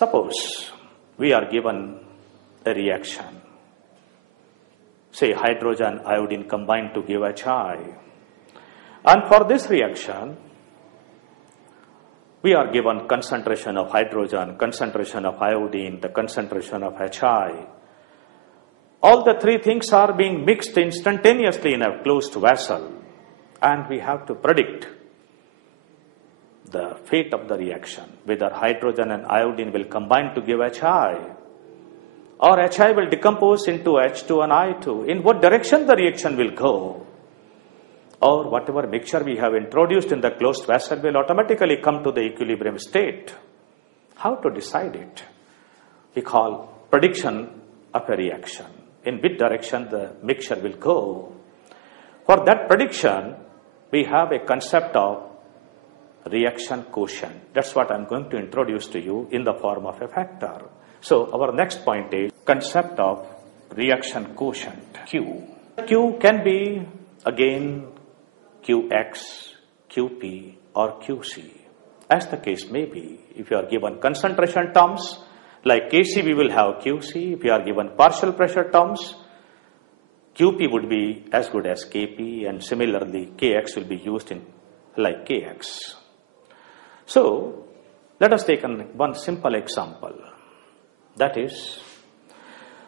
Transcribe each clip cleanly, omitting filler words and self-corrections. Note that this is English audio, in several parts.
Suppose we are given a reaction, say hydrogen iodine combined to give HI, and for this reaction we are given concentration of hydrogen, concentration of iodine, the concentration of HI. All the three things are being mixed instantaneously in a closed vessel, and we have to predict the fate of the reaction, whether hydrogen and iodine will combine to give HI, or HI will decompose into H2 and I2, in what direction the reaction will go, or whatever mixture we have introduced in the closed vessel will automatically come to the equilibrium state. How to decide it? We call prediction of a reaction, in which direction the mixture will go. For that prediction, we have a concept of reaction quotient. That's what I'm going to introduce to you in the form of a factor. So our next point is concept of reaction quotient, Q. Q can be again Qx, Qp or Qc, as the case may be. If you are given concentration terms like Kc, we will have Qc. If you are given partial pressure terms, Qp would be as good as Kp, and similarly Kx will be used in like Kx. So let us take one simple example. That is,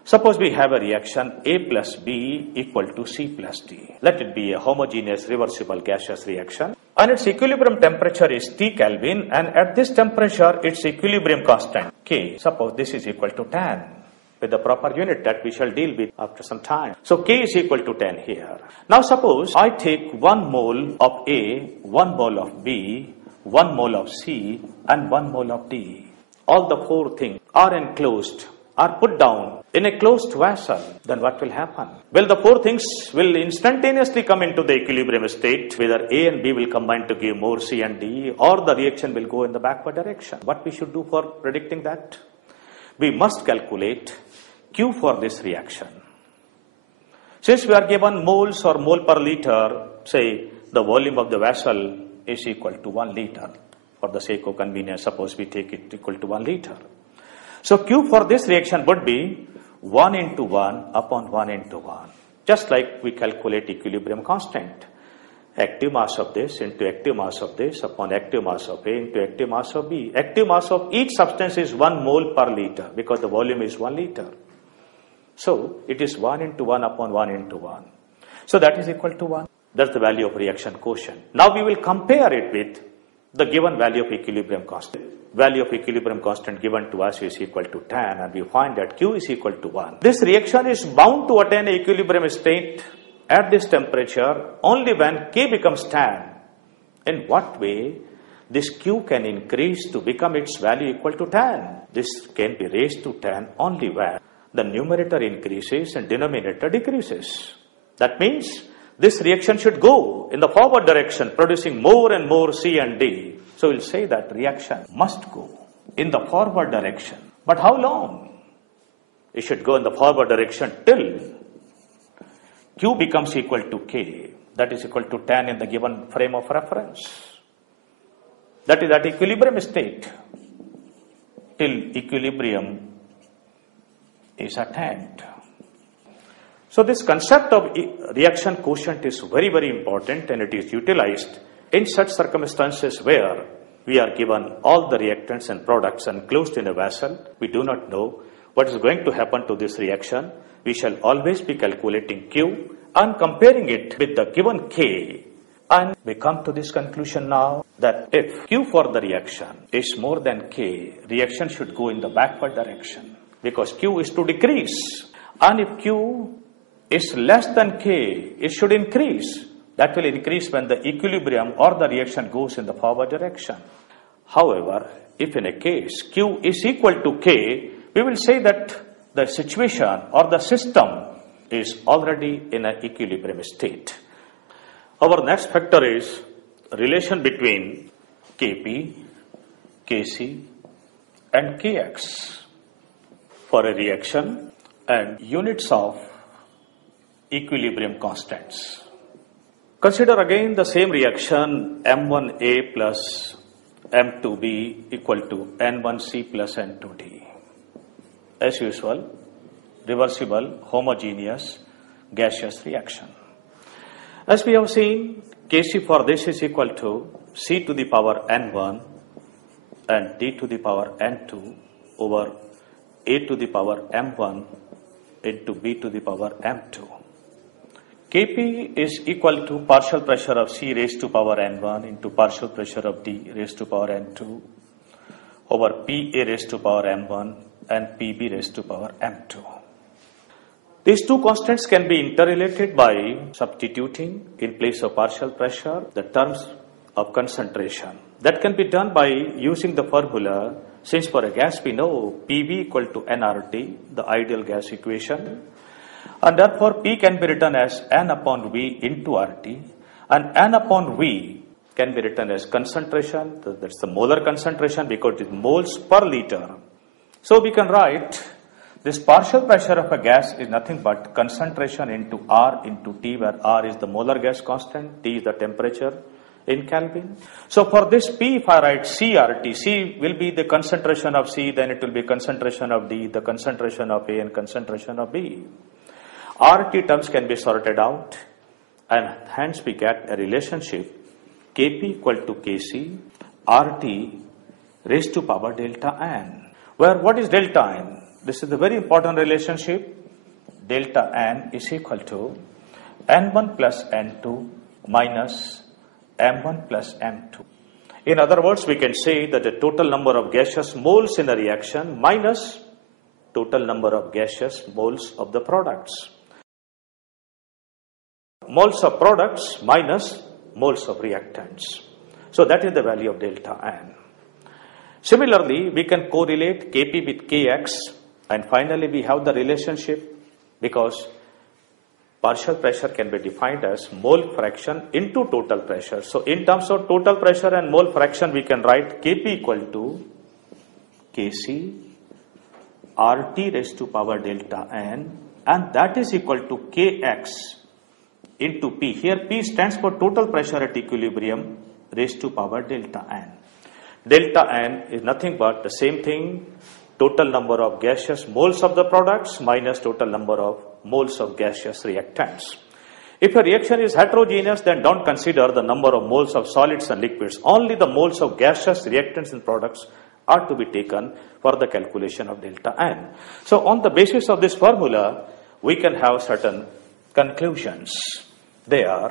suppose we have a reaction A plus B equal to C plus D. Let it be a homogeneous reversible gaseous reaction, and its equilibrium temperature is T Kelvin, and at this temperature its equilibrium constant K. Suppose this is equal to 10 with the proper unit that we shall deal with after some time. So K is equal to 10 here. Now suppose I take 1 mole of A, 1 mole of B, 1 mole of C and 1 mole of D. All the four things are enclosed, are put down in a closed vessel. Then what will happen? Well, the four things will instantaneously come into the equilibrium state, whether A and B will combine to give more C and D, or the reaction will go in the backward direction. What we should do for predicting that? We must calculate Q for this reaction. Since we are given moles or mole per liter, say the volume of the vessel is equal to 1 liter. For the sake of convenience, suppose we take it equal to 1 liter. So Q for this reaction would be 1 into 1 upon 1 into 1. Just like we calculate equilibrium constant. Active mass of this into active mass of this upon active mass of A into active mass of B. Active mass of each substance is 1 mole per liter because the volume is 1 liter. So it is 1 into 1 upon 1 into 1. So that is equal to 1. That's the value of reaction quotient. Now we will compare it with the given value of equilibrium constant. Value of equilibrium constant given to us is equal to 10, and we find that Q is equal to 1. This reaction is bound to attain an equilibrium state at this temperature only when K becomes 10. In what way this Q can increase to become its value equal to 10? This can be raised to 10 only when the numerator increases and denominator decreases. That means this reaction should go in the forward direction, producing more and more C and D. So we'll say that reaction must go in the forward direction. But how long? It should go in the forward direction till Q becomes equal to K. That is equal to 10 in the given frame of reference. That is at equilibrium state till equilibrium is attained. So this concept of reaction quotient is very, very important, and it is utilized in such circumstances where we are given all the reactants and products enclosed in a vessel. We do not know what is going to happen to this reaction. We shall always be calculating Q and comparing it with the given K. And we come to this conclusion now that if Q for the reaction is more than K, reaction should go in the backward direction because Q is to decrease. And if Q is less than K, it should increase. That will increase when the equilibrium or the reaction goes in the forward direction. However, if in a case Q is equal to K, we will say that the situation or the system is already in an equilibrium state. Our next factor is relation between Kp, Kc and Kx for a reaction and units of equilibrium constants. Consider again the same reaction M1A plus M2B equal to N1C plus N2D. As usual, reversible, homogeneous, gaseous reaction. As we have seen, Kc for this is equal to C to the power N1 and D to the power N2 over A to the power M1 into B to the power M2. Kp is equal to partial pressure of C raised to power N1 into partial pressure of D raised to power N2 over Pa raised to power M1 and Pb raised to power M2. These two constants can be interrelated by substituting in place of partial pressure the terms of concentration. That can be done by using the formula, since for a gas we know Pv equal to nRT, the ideal gas equation, and therefore P can be written as N upon V into RT, and N upon V can be written as concentration, that's the molar concentration because it is moles per liter. So we can write this partial pressure of a gas is nothing but concentration into R into T, where R is the molar gas constant, T is the temperature in Kelvin. So for this P, if I write CRT, C will be the concentration of C, then it will be concentration of D, the concentration of A and concentration of B. RT terms can be sorted out and hence we get a relationship Kp equal to Kc RT raised to power delta N. Where what is delta N? This is a very important relationship. Delta N is equal to N1 plus N2 minus M1 plus M2. In other words, we can say that the total number of gaseous moles in a reaction minus total number of gaseous moles of the products. Moles of products minus moles of reactants. So that is the value of delta N. Similarly, we can correlate Kp with Kx, and finally we have the relationship because partial pressure can be defined as mole fraction into total pressure. So in terms of total pressure and mole fraction, we can write Kp equal to Kc RT raised to power delta N, and that is equal to Kx into P. Here P stands for total pressure at equilibrium raised to power delta N. Delta N is nothing but the same thing, total number of gaseous moles of the products minus total number of moles of gaseous reactants. If a reaction is heterogeneous, then don't consider the number of moles of solids and liquids. Only the moles of gaseous reactants and products are to be taken for the calculation of delta N. So on the basis of this formula, we can have certain conclusions. They are